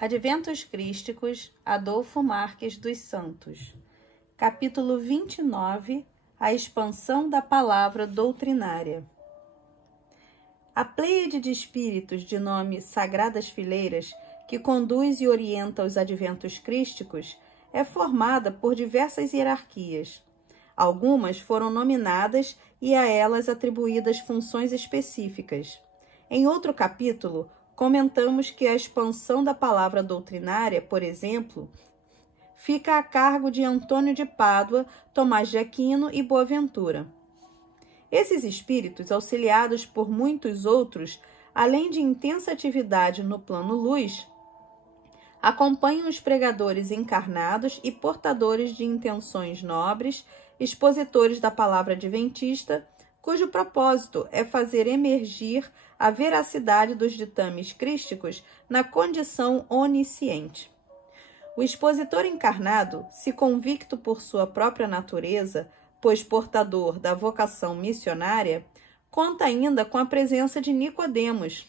Adventos Crísticos, Adolfo Marques dos Santos. Capítulo 29. A expansão da palavra doutrinária. A pleiade de espíritos de nome Sagradas Fileiras, que conduz e orienta os adventos crísticos, é formada por diversas hierarquias. Algumas foram nominadas e a elas atribuídas funções específicas. Em outro capítulo, comentamos que a expansão da palavra doutrinária, por exemplo, fica a cargo de Antônio de Pádua, Tomás de Aquino e Boaventura. Esses espíritos, auxiliados por muitos outros, além de intensa atividade no plano luz, acompanham os pregadores encarnados e portadores de intenções nobres, expositores da palavra adventista, cujo propósito é fazer emergir a veracidade dos ditames crísticos na condição onisciente. O expositor encarnado, se convicto por sua própria natureza, pois portador da vocação missionária, conta ainda com a presença de Nicodemos,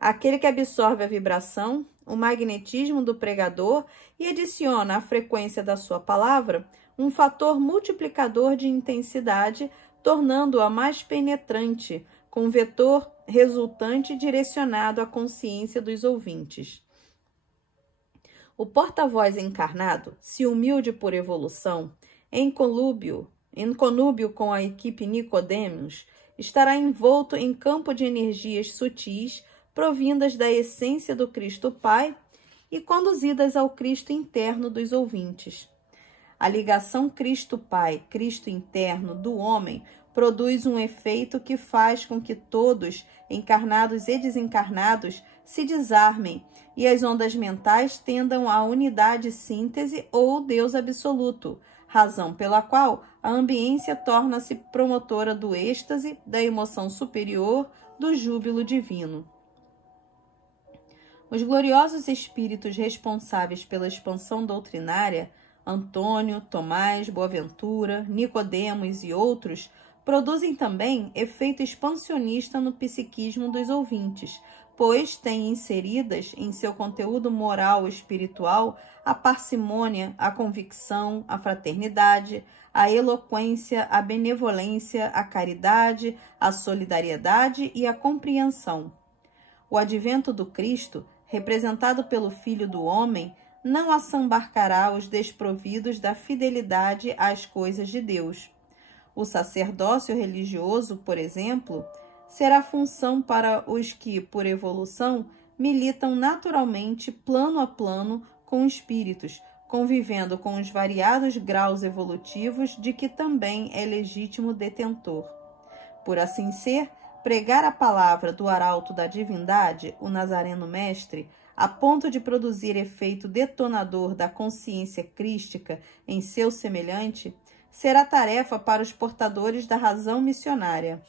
aquele que absorve a vibração, o magnetismo do pregador e adiciona à frequência da sua palavra um fator multiplicador de intensidade, tornando-a mais penetrante, com vetor resultante direcionado à consciência dos ouvintes. O porta-voz encarnado, se humilde por evolução, em conúbio com a equipe Nicodemos, estará envolto em campo de energias sutis, provindas da essência do Cristo Pai e conduzidas ao Cristo interno dos ouvintes. A ligação Cristo Pai, Cristo interno do homem, produz um efeito que faz com que todos, encarnados e desencarnados, se desarmem e as ondas mentais tendam à unidade síntese ou Deus absoluto, razão pela qual a ambiência torna-se promotora do êxtase, da emoção superior, do júbilo divino. Os gloriosos espíritos responsáveis pela expansão doutrinária, Antônio, Tomás, Boaventura, Nicodemos e outros, produzem também efeito expansionista no psiquismo dos ouvintes, pois têm inseridas em seu conteúdo moral e espiritual a parcimônia, a convicção, a fraternidade, a eloquência, a benevolência, a caridade, a solidariedade e a compreensão. O advento do Cristo, representado pelo Filho do Homem, não assambarcará os desprovidos da fidelidade às coisas de Deus. O sacerdócio religioso, por exemplo, será função para os que, por evolução, militam naturalmente plano a plano com espíritos, convivendo com os variados graus evolutivos de que também é legítimo detentor. Por assim ser, pregar a palavra do arauto da divindade, o Nazareno Mestre, a ponto de produzir efeito detonador da consciência crística em seu semelhante, será tarefa para os portadores da razão missionária.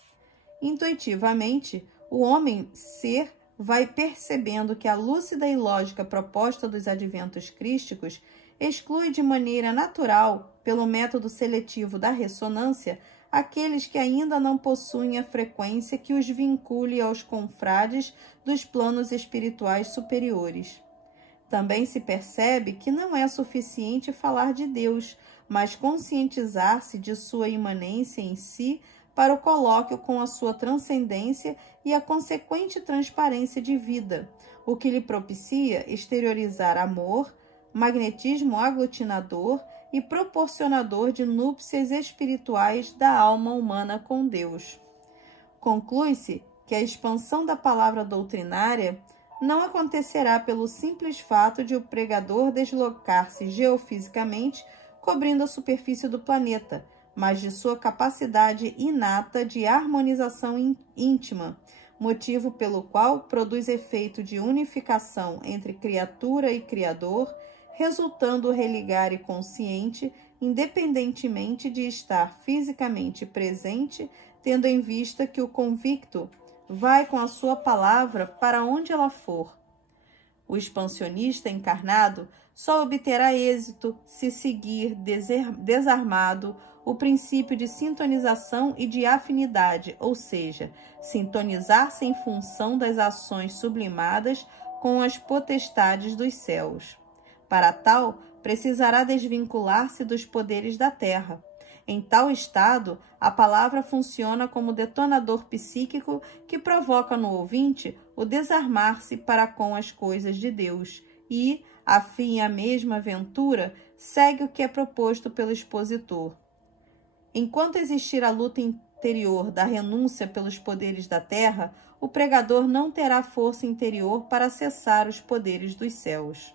Intuitivamente, o homem-ser vai percebendo que a lúcida e lógica proposta dos adventos crísticos exclui de maneira natural, pelo método seletivo da ressonância, aqueles que ainda não possuem a frequência que os vincule aos confrades dos planos espirituais superiores. Também se percebe que não é suficiente falar de Deus, mas conscientizar-se de sua imanência em si para o colóquio com a sua transcendência e a consequente transparência de vida, o que lhe propicia exteriorizar amor, magnetismo aglutinador e proporcionador de núpcias espirituais da alma humana com Deus. Conclui-se que a expansão da palavra doutrinária não acontecerá pelo simples fato de o pregador deslocar-se geofisicamente cobrindo a superfície do planeta, mas de sua capacidade inata de harmonização íntima, motivo pelo qual produz efeito de unificação entre criatura e Criador, resultando religar e consciente, independentemente de estar fisicamente presente, tendo em vista que o convicto vai com a sua palavra para onde ela for. O expansionista encarnado só obterá êxito se seguir desarmado o princípio de sintonização e de afinidade, ou seja, sintonizar-se em função das ações sublimadas com as potestades dos céus. Para tal, precisará desvincular-se dos poderes da terra. Em tal estado, a palavra funciona como detonador psíquico que provoca no ouvinte o desarmar-se para com as coisas de Deus e, afim à mesma aventura, segue o que é proposto pelo expositor. Enquanto existir a luta interior da renúncia pelos poderes da terra, o pregador não terá força interior para acessar os poderes dos céus.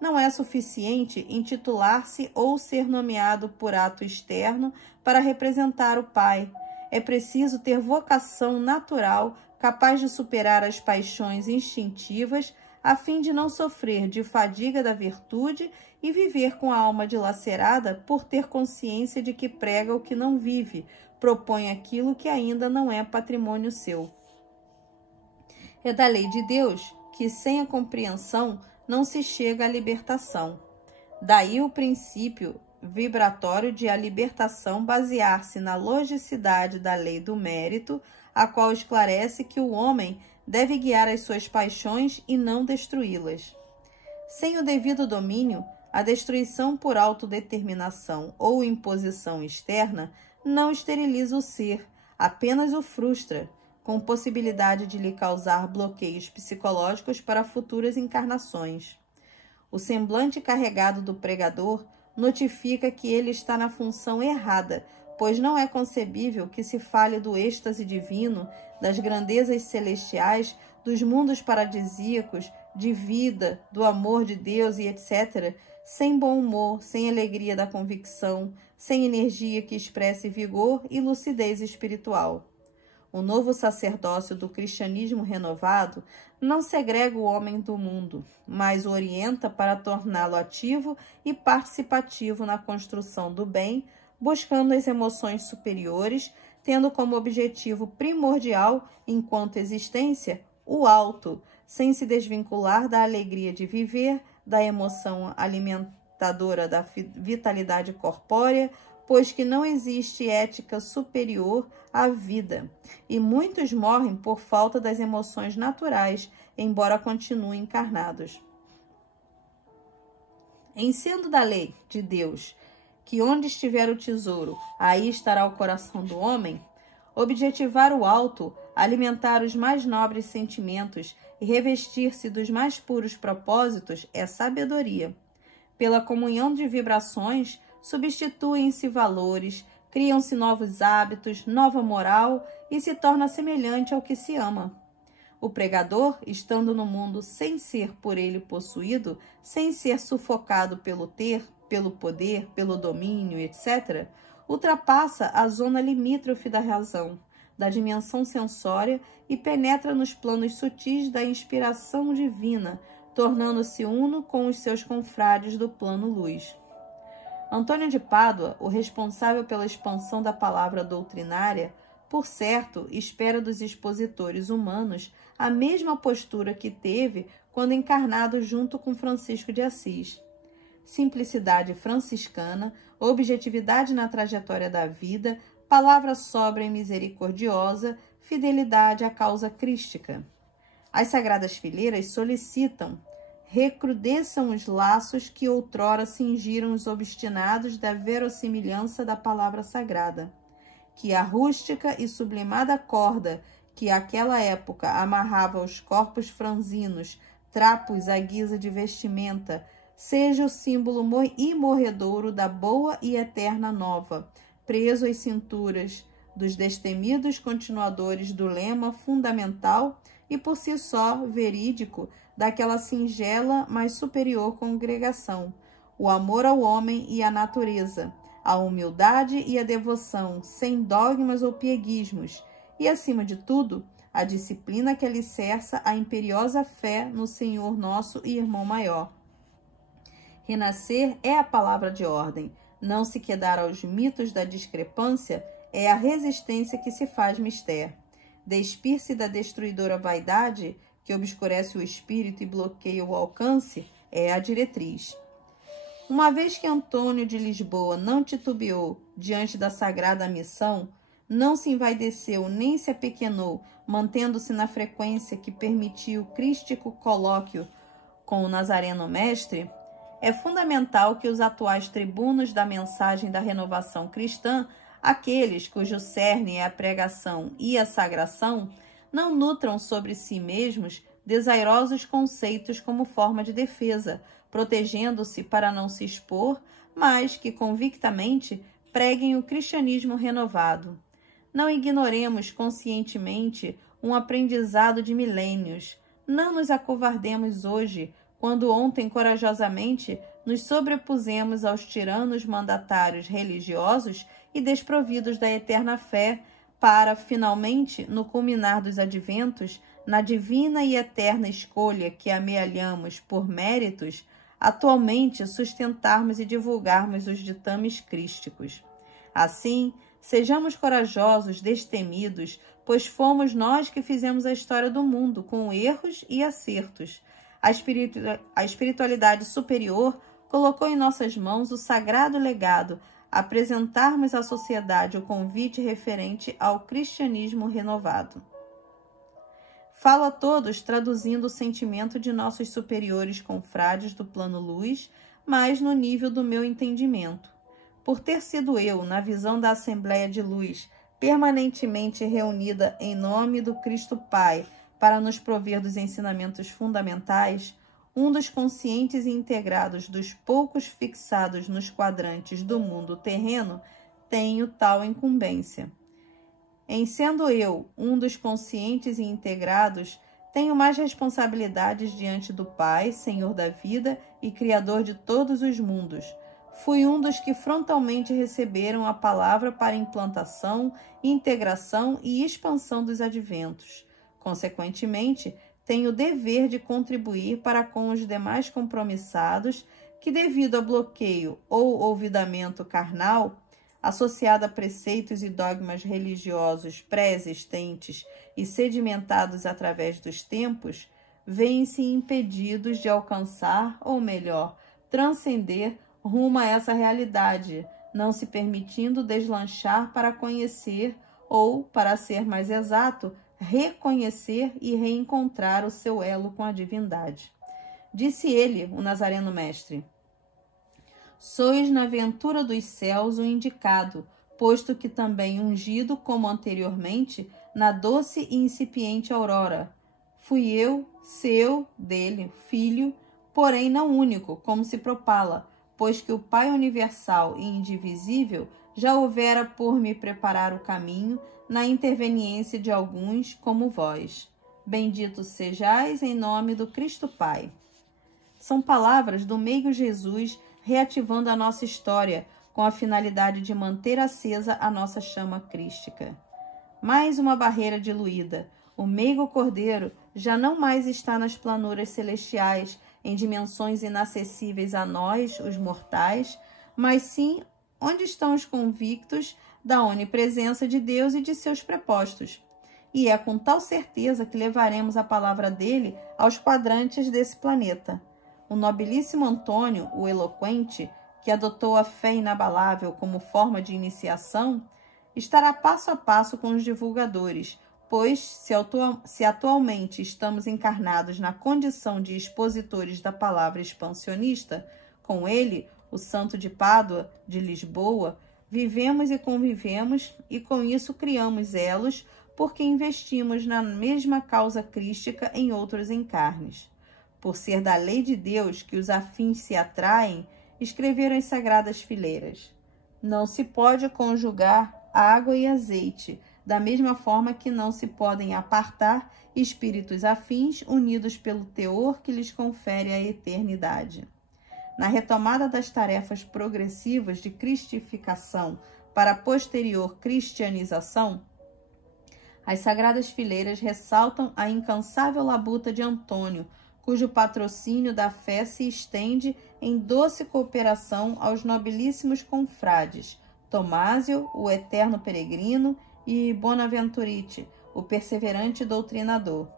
Não é suficiente intitular-se ou ser nomeado por ato externo para representar o Pai. É preciso ter vocação natural capaz de superar as paixões instintivas a fim de não sofrer de fadiga da virtude e viver com a alma dilacerada por ter consciência de que prega o que não vive, propõe aquilo que ainda não é patrimônio seu. É da lei de Deus que, sem a compreensão, não se chega à libertação. Daí o princípio vibratório de a libertação basear-se na logicidade da lei do mérito, a qual esclarece que o homem deve guiar as suas paixões e não destruí-las. Sem o devido domínio, a destruição por autodeterminação ou imposição externa não esteriliza o ser, apenas o frustra, com possibilidade de lhe causar bloqueios psicológicos para futuras encarnações. O semblante carregado do pregador notifica que ele está na função errada, pois não é concebível que se fale do êxtase divino, das grandezas celestiais, dos mundos paradisíacos, de vida, do amor de Deus e etc., sem bom humor, sem alegria da convicção, sem energia que expresse vigor e lucidez espiritual. O novo sacerdócio do cristianismo renovado não segrega o homem do mundo, mas o orienta para torná-lo ativo e participativo na construção do bem, buscando as emoções superiores, tendo como objetivo primordial, enquanto existência, o alto, sem se desvincular da alegria de viver, da emoção alimentadora da vitalidade corpórea, pois que não existe ética superior à vida, e muitos morrem por falta das emoções naturais, embora continuem encarnados. Em sendo da lei de Deus, que onde estiver o tesouro, aí estará o coração do homem, objetivar o alto, alimentar os mais nobres sentimentos e revestir-se dos mais puros propósitos é sabedoria. Pela comunhão de vibrações, substituem-se valores, criam-se novos hábitos, nova moral e se torna semelhante ao que se ama. O pregador, estando no mundo sem ser por ele possuído, sem ser sufocado pelo ter, pelo poder, pelo domínio, etc., ultrapassa a zona limítrofe da razão, da dimensão sensória e penetra nos planos sutis da inspiração divina, tornando-se uno com os seus confrades do plano luz. Antônio de Pádua, o responsável pela expansão da palavra doutrinária, por certo, espera dos expositores humanos a mesma postura que teve quando encarnado junto com Francisco de Assis. Simplicidade franciscana, objetividade na trajetória da vida, palavra sóbria e misericordiosa, fidelidade à causa crística. As sagradas fileiras solicitam: recrudesçam os laços que outrora cingiram os obstinados da verossimilhança da palavra sagrada. Que a rústica e sublimada corda que àquela época amarrava os corpos franzinos, trapos à guisa de vestimenta, seja o símbolo imorredouro da boa e eterna nova, preso às cinturas dos destemidos continuadores do lema fundamental e por si só verídico daquela singela, mas superior congregação, o amor ao homem e à natureza, a humildade e a devoção, sem dogmas ou pieguismos, e, acima de tudo, a disciplina que alicerça a imperiosa fé no Senhor nosso e Irmão Maior. Renascer é a palavra de ordem, não se quedar aos mitos da discrepância é a resistência que se faz mister. Despir-se da destruidora vaidade, que obscurece o espírito e bloqueia o alcance, é a diretriz. Uma vez que Antônio de Lisboa não titubeou diante da sagrada missão, não se envaideceu nem se apequenou, mantendo-se na frequência que permitiu o crístico colóquio com o Nazareno Mestre, é fundamental que os atuais tribunos da mensagem da renovação cristã, aqueles cujo cerne é a pregação e a sagração, não nutram sobre si mesmos desairosos conceitos como forma de defesa, protegendo-se para não se expor, mas que convictamente preguem o cristianismo renovado. Não ignoremos conscientemente um aprendizado de milênios. Não nos acovardemos hoje, quando ontem corajosamente nos sobrepusemos aos tiranos mandatários religiosos e desprovidos da eterna fé, para, finalmente, no culminar dos adventos, na divina e eterna escolha que amealhamos por méritos, atualmente sustentarmos e divulgarmos os ditames crísticos. Assim, sejamos corajosos, destemidos, pois fomos nós que fizemos a história do mundo, com erros e acertos. A espiritualidade superior colocou em nossas mãos o sagrado legado, apresentarmos à sociedade o convite referente ao cristianismo renovado. Falo a todos traduzindo o sentimento de nossos superiores confrades do plano luz, mas no nível do meu entendimento. Por ter sido eu, na visão da Assembleia de Luz, permanentemente reunida em nome do Cristo Pai, para nos prover dos ensinamentos fundamentais, um dos conscientes e integrados dos poucos fixados nos quadrantes do mundo terreno, tenho tal incumbência. Em sendo eu um dos conscientes e integrados, tenho mais responsabilidades diante do Pai, Senhor da vida e Criador de todos os mundos. Fui um dos que frontalmente receberam a palavra para implantação, integração e expansão dos adventos. Consequentemente, tenho o dever de contribuir para com os demais compromissados que, devido a bloqueio ou olvidamento carnal, associado a preceitos e dogmas religiosos pré-existentes e sedimentados através dos tempos, veem-se impedidos de alcançar, ou melhor, transcender rumo a essa realidade, não se permitindo deslanchar para conhecer ou, para ser mais exato, reconhecer e reencontrar o seu elo com a divindade. Disse ele, o Nazareno Mestre: sois na ventura dos céus o indicado, posto que também ungido, como anteriormente, na doce e incipiente aurora. Fui eu, seu, dele, filho, porém não único, como se propala, pois que o Pai universal e indivisível já houvera por me preparar o caminho na interveniência de alguns como vós. Bendito sejais em nome do Cristo Pai. São palavras do meigo Jesus reativando a nossa história com a finalidade de manter acesa a nossa chama crística. Mais uma barreira diluída. O meigo cordeiro já não mais está nas planuras celestiais, em dimensões inacessíveis a nós, os mortais, mas sim onde estão os convictos da onipresença de Deus e de seus prepostos. E é com tal certeza que levaremos a palavra dele aos quadrantes desse planeta. O nobilíssimo Antônio, o eloquente, que adotou a fé inabalável como forma de iniciação, estará passo a passo com os divulgadores, pois, se atualmente estamos encarnados na condição de expositores da palavra expansionista, com ele, o Santo de Pádua, de Lisboa, vivemos e convivemos e com isso criamos elos, porque investimos na mesma causa crística em outros encarnes. Por ser da lei de Deus que os afins se atraem, escreveram as sagradas fileiras: não se pode conjugar água e azeite, da mesma forma que não se podem apartar espíritos afins unidos pelo teor que lhes confere a eternidade. Na retomada das tarefas progressivas de cristificação para a posterior cristianização, as sagradas fileiras ressaltam a incansável labuta de Antônio, cujo patrocínio da fé se estende em doce cooperação aos nobilíssimos confrades Tomásio, o eterno peregrino, e Bonaventurite, o perseverante doutrinador.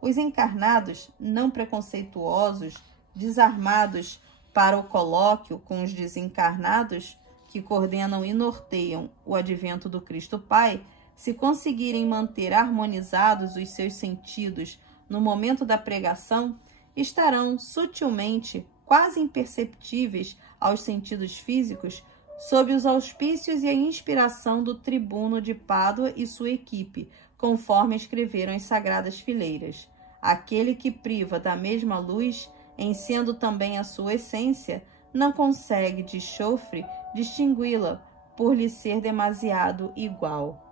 Os encarnados, não preconceituosos, desarmados para o colóquio com os desencarnados, que coordenam e norteiam o advento do Cristo Pai, se conseguirem manter harmonizados os seus sentidos no momento da pregação, estarão sutilmente, quase imperceptíveis aos sentidos físicos, sob os auspícios e a inspiração do tribuno de Pádua e sua equipe, conforme escreveram as sagradas fileiras. Aquele que priva da mesma luz, em sendo também a sua essência, não consegue de chofre distingui-la por lhe ser demasiado igual.